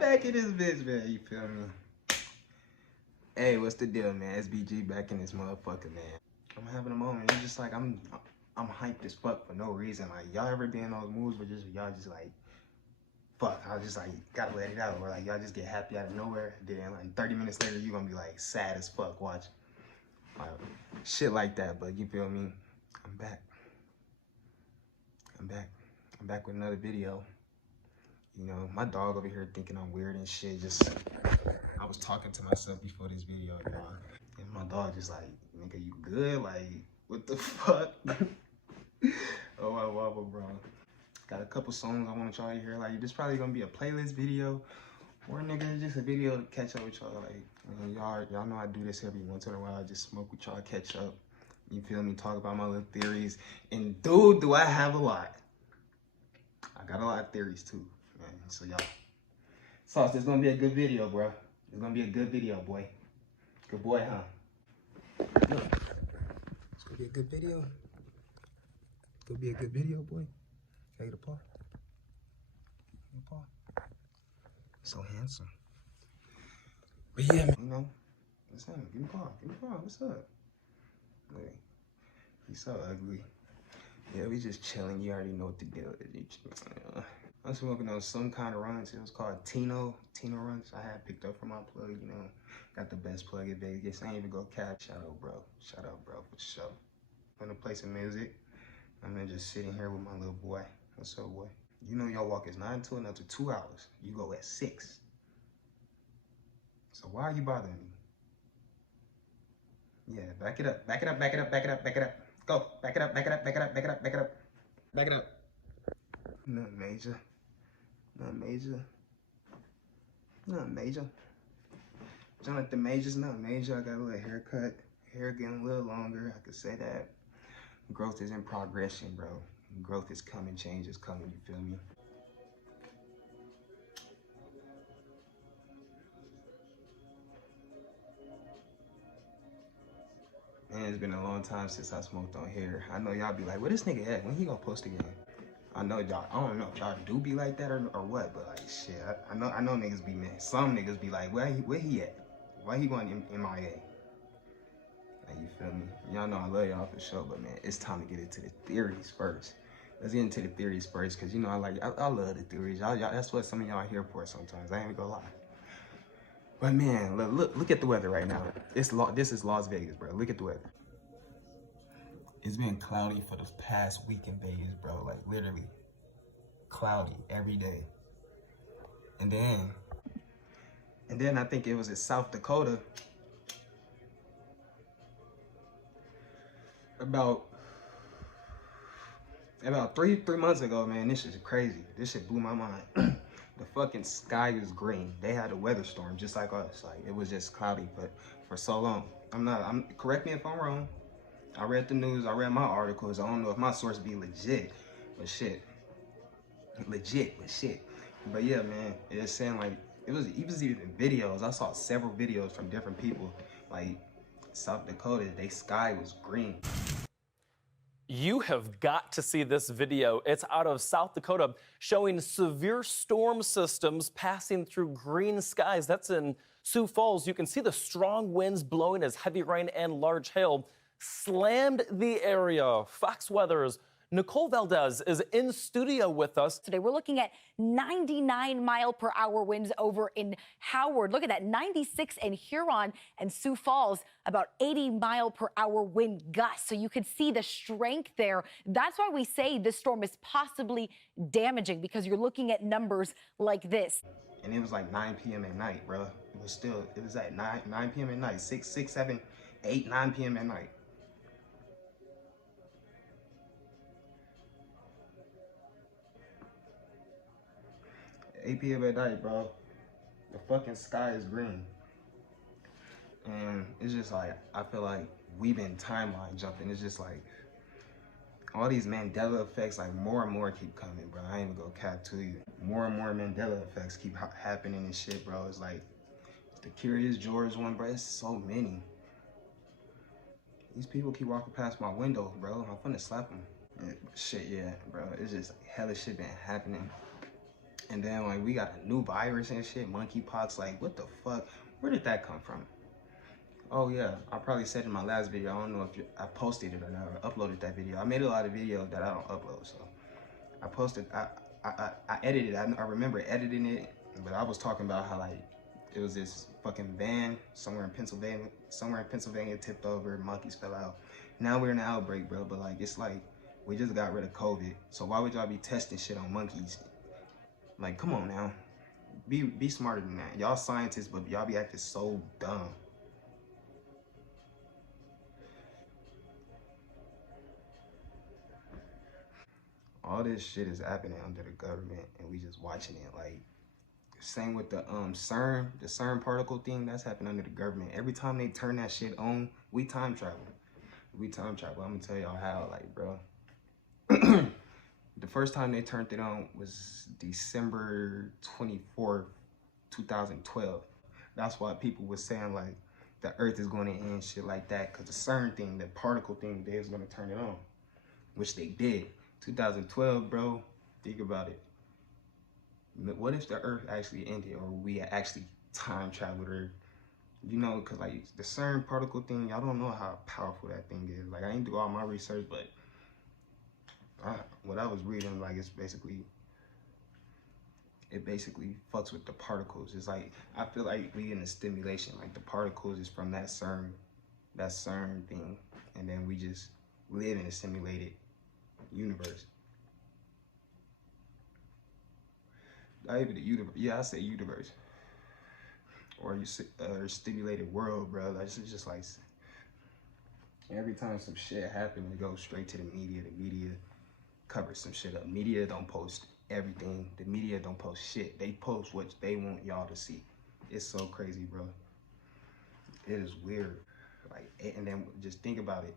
back in this bitch, man. You feel me? Hey, what's the deal, man? SBG back in this motherfucker, man. I'm having a moment. It's just like I'm hyped as fuck for no reason. Like, y'all ever be in those moods where y'all just like, fuck, I just like gotta let it out, or like y'all just get happy out of nowhere. Then like 30 minutes later, you gonna be like sad as fuck. Watch, like, shit like that. But you feel me? I'm back. I'm back with another video. You know, my dog over here thinking I'm weird and shit. Just, I was talking to myself before this video, y'all. And my dog just like, nigga, you good? Like, what the fuck? Oh, my wobble, bro. Got a couple songs I want y'all to hear. Like, this probably gonna be a playlist video. Or, nigga, it's just a video to catch up with y'all. Like, you know, y'all know I do this every once in a while. I just smoke with y'all, catch up. You feel me? Talk about my little theories. And, dude, do I have a lot. I got a lot of theories, too, man. So, y'all. Sauce, this gonna be a good video, bro. It's gonna be a good video, boy. Good boy, huh? Look. It's gonna be a good video. It's gonna be a good video, boy. Can I get a paw? Get a paw. So handsome. But yeah, man. You know, what's up? Give me a paw. Give me a paw. What's up? Like, he's so ugly. Yeah, we just chilling. You already know what the deal is. I'm smoking on some kind of runs. It was called Tino runs. I had picked up from my plug, you know. Got the best plug in Vegas. I ain't even go cap. Shout out, bro. Shout out, bro, for sure. I'm gonna play some music. I'm gonna just sitting here with my little boy. What's up, boy? You know your walk is 9 to another 2 hours. You go at 6. So why are you bothering me? Yeah, back it up. Back it up, back it up, back it up, back it up. Go. Back it up, back it up, back it up, back it up, back it up. Back it up. Nothing major. Nothing major. Nothing major. Jonathan Major's not major. I got a little haircut. Hair getting a little longer. I could say that. Growth is in progression, bro. Growth is coming. Change is coming. You feel me? Man, it's been a long time since I smoked on hair. I know y'all be like, where this nigga at? When he gonna post again? I know y'all, I don't know if y'all do be like that or what, but like, shit, I know niggas be mad. Some niggas be like, where he at? Why he going MIA? Like, you feel me? Y'all know I love y'all for sure, but man, it's time to get into the theories first. Let's get into the theories first, cause you know I love the theories. Y'all, that's what some of y'all here for sometimes. I ain't even gonna lie. But man, look at the weather right now. This is Las Vegas, bro. Look at the weather. It's been cloudy for the past week in Vegas, bro. Like literally cloudy every day. And then I think it was in South Dakota about three months ago, man. This shit is crazy. This shit blew my mind. The fucking sky was green. They had a weather storm just like us. Like it was just cloudy for so long. Correct me if I'm wrong. I read the news, I read my articles. I don't know if my source be legit, but shit. Legit, but shit. But yeah, man, it's saying like it was even videos. I saw several videos from different people. Like South Dakota, they sky was green. You have got to see this video. It's out of South Dakota showing severe storm systems passing through green skies. That's in Sioux Falls. You can see the strong winds blowing as heavy rain and large hail slammed the area. Fox Weather's Nicole Valdez is in studio with us. Today, we're looking at 99-mile-per-hour winds over in Howard. Look at that, 96 in Huron and Sioux Falls, about 80-mile-per-hour wind gusts. So you could see the strength there. That's why we say this storm is possibly damaging, because you're looking at numbers like this. And it was like 9 p.m. at night, bro. It was at 9 p.m. at night, 6, 7, 8, 9 p.m. at night. 8 p.m. at night, bro. The fucking sky is green. And it's just like, I feel like we've been timeline jumping. It's just like, all these Mandela effects, like more and more keep coming, bro. I ain't even gonna cap to you. More and more Mandela effects keep happening and shit, bro. It's like, the Curious George one, bro, it's so many. These people keep walking past my window, bro. I'm finna slap them. Shit, yeah, bro. It's just hella shit been happening. And then like we got a new virus and shit, monkeypox. Like what the fuck? Where did that come from? Oh yeah, I probably said in my last video. I don't know if I posted it or not, or uploaded that video. I made a lot of videos that I don't upload, so I posted. I edited. I remember editing it, but I was talking about how like it was this fucking van somewhere in Pennsylvania. Somewhere in Pennsylvania tipped over, monkeys fell out. Now we're in an outbreak, bro. But like it's like we just got rid of COVID. So why would y'all be testing shit on monkeys? Like, come on now. Be smarter than that. Y'all scientists, but y'all be acting so dumb. All this shit is happening under the government and we just watching it. Like, same with the CERN particle thing, that's happening under the government. Every time they turn that shit on, we time travel. We time travel. I'm gonna tell y'all how, like, bro. The first time they turned it on was December 24th, 2012. That's why people were saying like the earth is going to end, shit like that, because the CERN thing, the particle thing, they was going to turn it on, which they did. 2012, bro, think about it. What if the earth actually ended, or we actually time traveled, or, you know, because like the CERN particle thing, y'all don't know how powerful that thing is. Like I ain't do all my research, but what I was reading, like it basically fucks with the particles. It's like, I feel like we in a stimulation, like the particles is from that CERN thing, and then we just live in a simulated universe. Not even the universe, yeah, I say universe. Or you stimulated world, bro. Like, it's just like, every time some shit happens, it goes straight to the media. The media covers some shit up. Media don't post everything. The media don't post shit. They post what they want y'all to see. It's so crazy, bro. It is weird. Like, and then just think about it.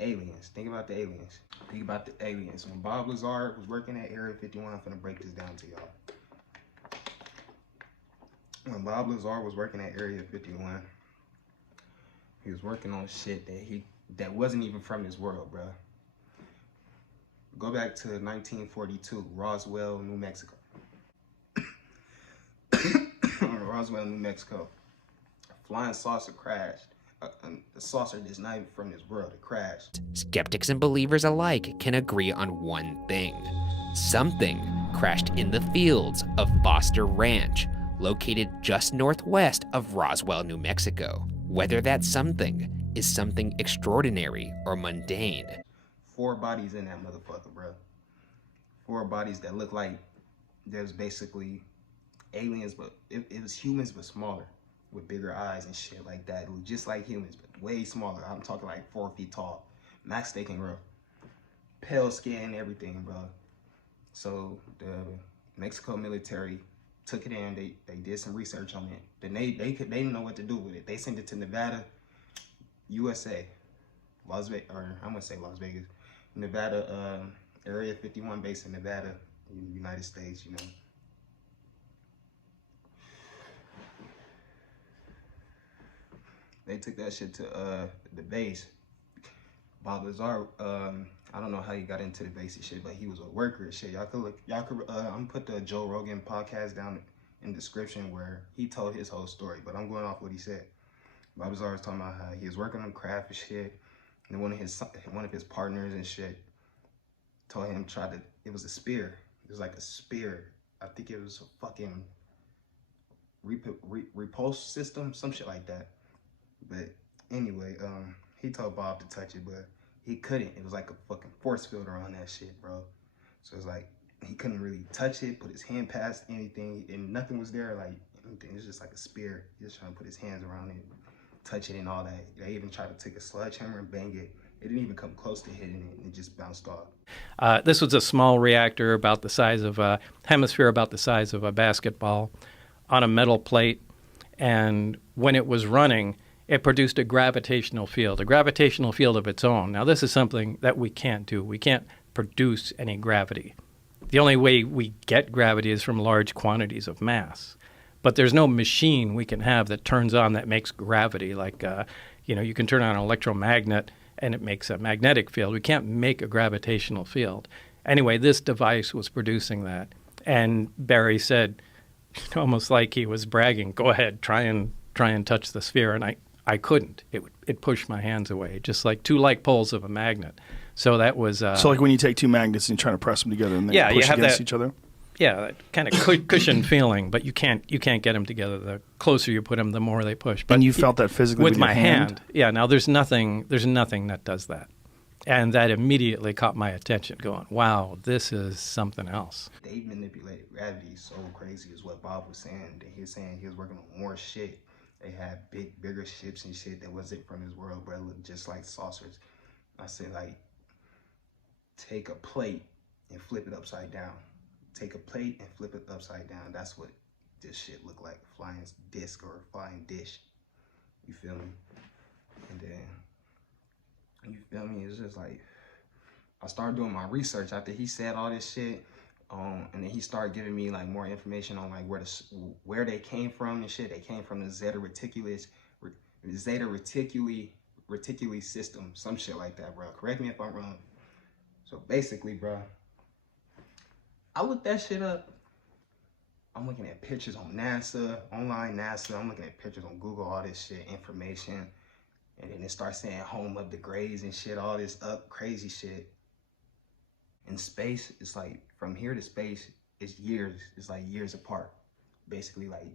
Aliens. Think about the aliens. Think about the aliens. When Bob Lazar was working at Area 51, I'm gonna break this down to y'all. When Bob Lazar was working at Area 51, he was working on shit that wasn't even from this world, bro. Go back to 1942, Roswell, New Mexico. Roswell, New Mexico. A flying saucer crashed. The saucer is not even from this world, it crashed. Skeptics and believers alike can agree on one thing. Something crashed in the fields of Foster Ranch, located just northwest of Roswell, New Mexico. Whether that something is something extraordinary or mundane. 4 bodies in that motherfucker, bro. 4 bodies that look like there's basically aliens, but it was humans, but smaller, with bigger eyes and shit like that. It was just like humans, but way smaller. I'm talking like 4 feet tall. Max Staken, bro. Pale skin, everything, bro. So the Mexico military took it in. They did some research on it. Then they didn't know what to do with it. They sent it to Nevada, USA, Las Vegas, or I'm gonna say Las Vegas, Nevada, Area 51 base in Nevada, in the United States, you know. They took that shit to the base. Bob Lazar, I don't know how he got into the base and shit, but he was a worker and shit. Y'all could I'm gonna put the Joe Rogan podcast down in the description where he told his whole story, but I'm going off what he said. Bob Lazar was talking about how he was working on craft and shit, and one of his partners and shit told him it was a spear. It was like a spear. I think it was a fucking repulse system, some shit like that. But anyway, he told Bob to touch it, but he couldn't. It was like a fucking force field around that shit, bro. So it's like he couldn't really touch it, put his hand past anything, and nothing was there, like anything. It was just like a spear. He was trying to put his hands around it, touch it and all that. They even tried to take a sledgehammer and bang it. It didn't even come close to hitting it, and it just bounced off. This was a small reactor about the size of a hemisphere, about the size of a basketball, on a metal plate. And when it was running, it produced a gravitational field of its own. Now, this is something that we can't do. We can't produce any gravity. The only way we get gravity is from large quantities of mass. But there's no machine we can have that turns on that makes gravity. Like, you can turn on an electromagnet and it makes a magnetic field. We can't make a gravitational field. Anyway, this device was producing that. And Barry said, almost like he was bragging, "Go ahead, try and touch the sphere." And I couldn't. It pushed my hands away, just like two like poles of a magnet. So that was so like when you take two magnets and you try to press them together and they Yeah, you push have against that- each other. yeah, that kind of cushion feeling, but you can't get them together. The closer you put them, the more they push. But And you felt that physically with with my your hand? hand. Yeah. Now there's nothing that does that, and that immediately caught my attention. Going, wow, this is something else. They manipulated gravity so crazy is what Bob was saying. He was saying he was working on more shit. They had bigger ships and shit that wasn't from this world, but it looked just like saucers. I said, like, take a plate and flip it upside down. Take a plate and flip it upside down. That's what this shit looked like. Flying disc or flying dish. You feel me? And then, you feel me? It's just like, I started doing my research after he said all this shit. And then he started giving me like more information on like where they came from and shit. They came from the Zeta Reticuli system, some shit like that, bro. Correct me if I'm wrong. So basically, bro, I looked that shit up. I'm looking at pictures on NASA, online NASA. I'm looking at pictures on Google, all this shit, information. And then it starts saying home of the Greys and shit, all this crazy shit. In space, it's like from here to space, it's years. It's like years apart. Basically, like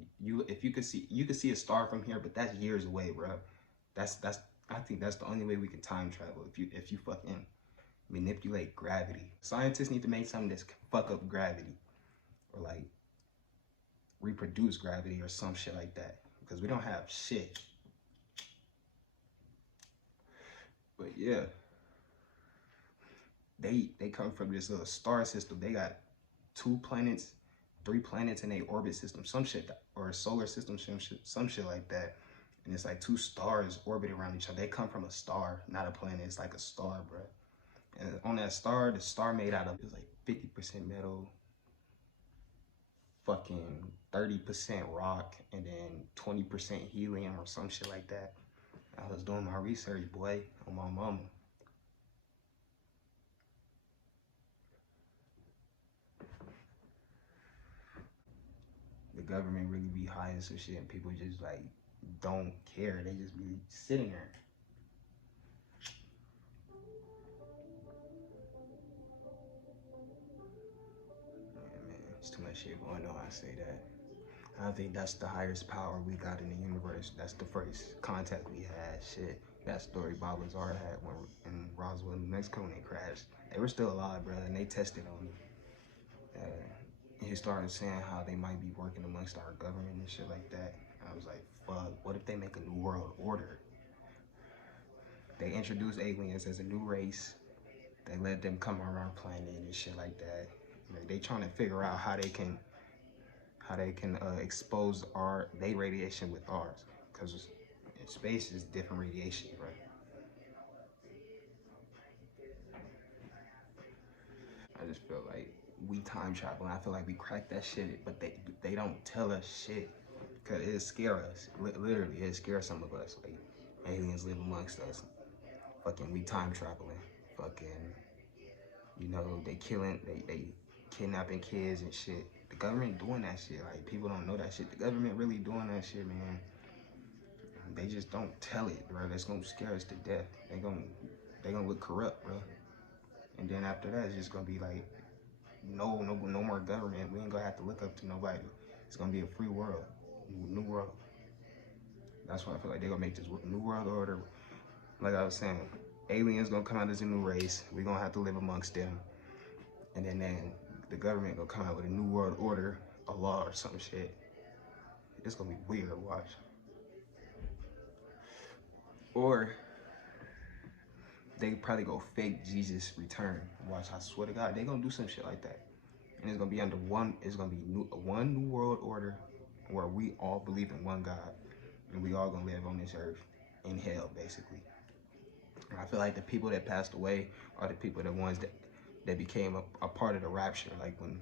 if you could see a star from here, but that's years away, bro. I think that's the only way we can time travel. If you fucking manipulate gravity. Scientists need to make something that's fuck up gravity, or like reproduce gravity or some shit like that, because we don't have shit. But yeah. They come from this little star system. They got 2 planets, 3 planets in their orbit system, some shit, or a solar system, some shit like that. And it's like 2 stars orbiting around each other. They come from a star, not a planet. It's like a star, bro. And on that star, the star made out of, it was like 50% metal, fucking 30% rock, and then 20% helium or some shit like that. I was doing my research, boy, on my mama. The government really be hiding some shit and people just like don't care. They just be sitting there. Yeah, man, it's too much shit going on. I say that. I think that's the highest power we got in the universe. That's the first contact we had. Shit, that story Bob Lazar had when in Roswell, New Mexico, when they crashed. They were still alive, brother, and they tested on them. He started saying how they might be working amongst our government and shit like that. I was like, fuck, what if they make a new world order? They introduce aliens as a new race. They let them come on our planet and shit like that. Like, they trying to figure out how they can expose their radiation with ours. Because in space is different radiation, right? I just feel like we time travel, and I feel like we cracked that shit, but they don't tell us shit, cause it scare us. Literally, it scares some of us. Like, aliens live amongst us. Fucking, we time traveling. Fucking, you know, they kidnapping kids and shit. The government doing that shit. Like, people don't know that shit. The government really doing that shit, man. They just don't tell it, bro. That's gonna scare us to death. They gonna look corrupt, bro. And then after that, it's just gonna be like, no more government. We ain't gonna have to look up to nobody. It's gonna be a free world, new world. That's why I feel like they're gonna make this new world order. Like I was saying, aliens gonna come out as a new race. We gonna have to live amongst them. And then the government gonna come out with a new world order, a law or some shit. It's gonna be weird to watch. Or they probably go fake Jesus return. Watch, I swear to God, they gonna do some shit like that. And it's gonna be under one, it's gonna be one new world order where we all believe in one God. And we all gonna live on this earth in hell, basically. And I feel like the people that passed away are the people, the ones that became a part of the rapture. Like when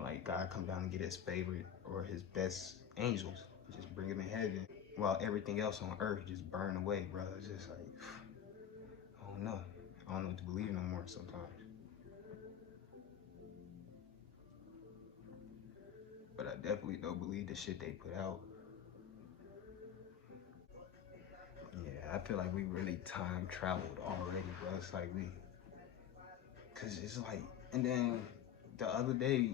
like God come down and get his favorite or his best angels, just bring him in heaven, while everything else on earth just burn away, bro. It's just like, I don't know. I don't know what to believe no more sometimes. but I definitely don't believe the shit they put out. Yeah, I feel like we really time traveled already, bro. It's like cause it's like, and then the other day,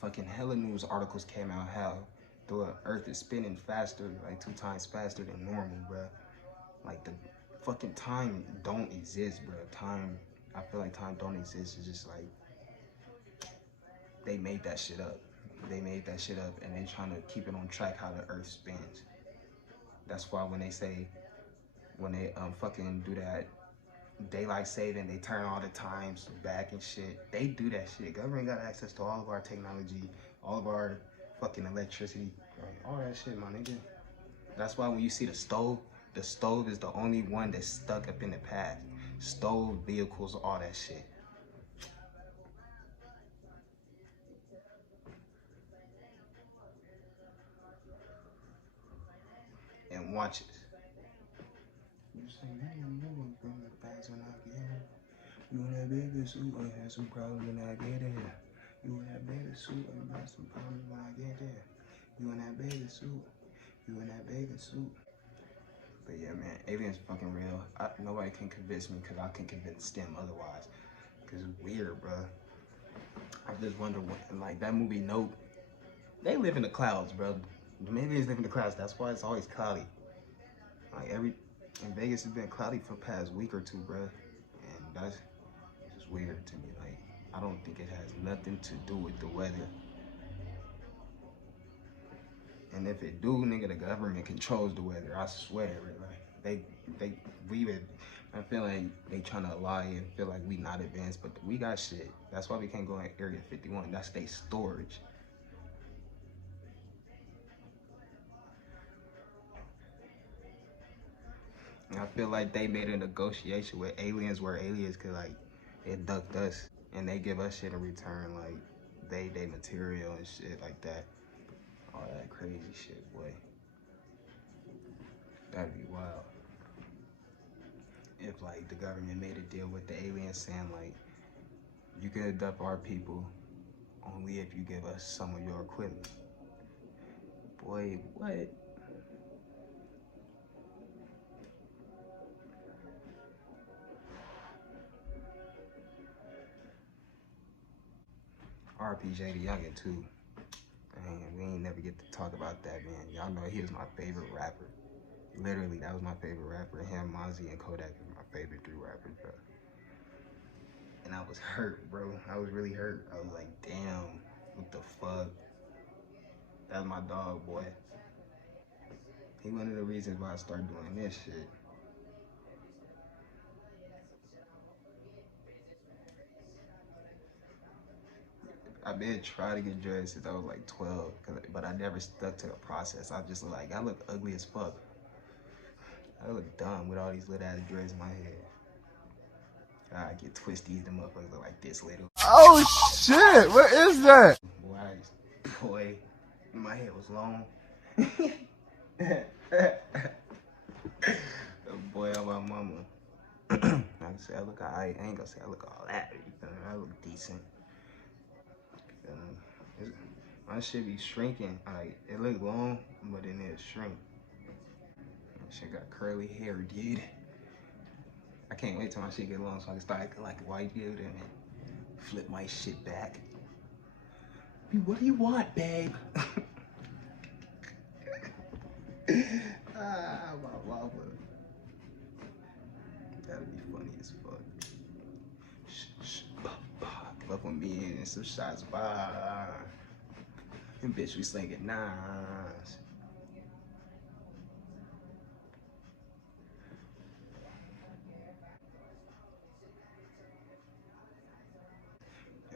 fucking hella news articles came out how the Earth is spinning faster, like 2 times faster than normal, bro. Like the fucking time don't exist, bro. I feel like time don't exist. It's just like they made that shit up. They made that shit up, and they trying to keep it on track how the Earth spins. That's why when they fucking do that daylight saving, they turn all the times back and shit. They do that shit. Government got access to all of our technology, all of our fucking electricity, all that shit, my nigga. That's why when you see the stove is the only one that's stuck up in the past. Stove, vehicles, all that shit. And watch it. You say, you in that baby suit, I had some problems when I get there. You in that baby suit, I had some problems when I get there. You in that baby suit, you in that baby suit. But yeah, man, aliens fucking real. Nobody can convince me because I can convince them otherwise. Because it's weird, bro. I just wonder what, like that movie Nope, they live in the clouds, bro. The aliens live in the clouds. That's why it's always cloudy. Like in Vegas, it's been cloudy for the past week or two, bro. And that's just weird to me. Like, I don't think it has nothing to do with the weather. And if it do, nigga, the government controls the weather. I swear, like I feel like they trying to lie and feel like we not advanced, but we got shit. That's why we can't go in Area 51. That's their storage. And I feel like they made a negotiation with aliens where aliens could like abduct us and they give us shit in return, like they material and shit like that. All that crazy shit, boy. That'd be wild. If like the government made a deal with the aliens saying like, you can abduct our people only if you give us some of your equipment. Boy, what? RPJ the Youngin too. Man, we ain't never get to talk about that, man. Y'all know he was my favorite rapper. Literally, that was my favorite rapper. Him, Mozzie, and Kodak are my favorite 3 rappers, bro. And I was hurt, bro. I was really hurt. I was like, damn, what the fuck? That's my dog, boy. He one of the reasons why I started doing this shit. I've been trying to get dreads since I was like 12, but I never stuck to the process. I just like, I look ugly as fuck. I look dumb with all these little ass dreads in my head. I get twisties, the motherfuckers look like this little. Oh shit! What is that? Boy, my hair was long. Boy, I'm my mama. I can say I look alright. I ain't gonna say I look all that. I look decent. My shit be shrinking. Like, it look long, but then it shrink. My shit got curly hair, dude. I can't wait till my shit get long so I can start acting like a white dude and flip my shit back. What do you want, babe? My mama. That'd be funny as fuck. Fuck with me and some shots, bye. And bitch, we slinging nines.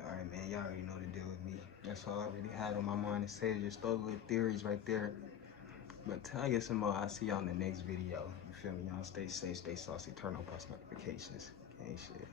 Alright, man, y'all already know the deal with me. That's all I really had on my mind to say. Just those little theories right there. But till I get some more, I'll see y'all in the next video. You feel me? Y'all stay safe, stay saucy, turn on post notifications. Okay, shit.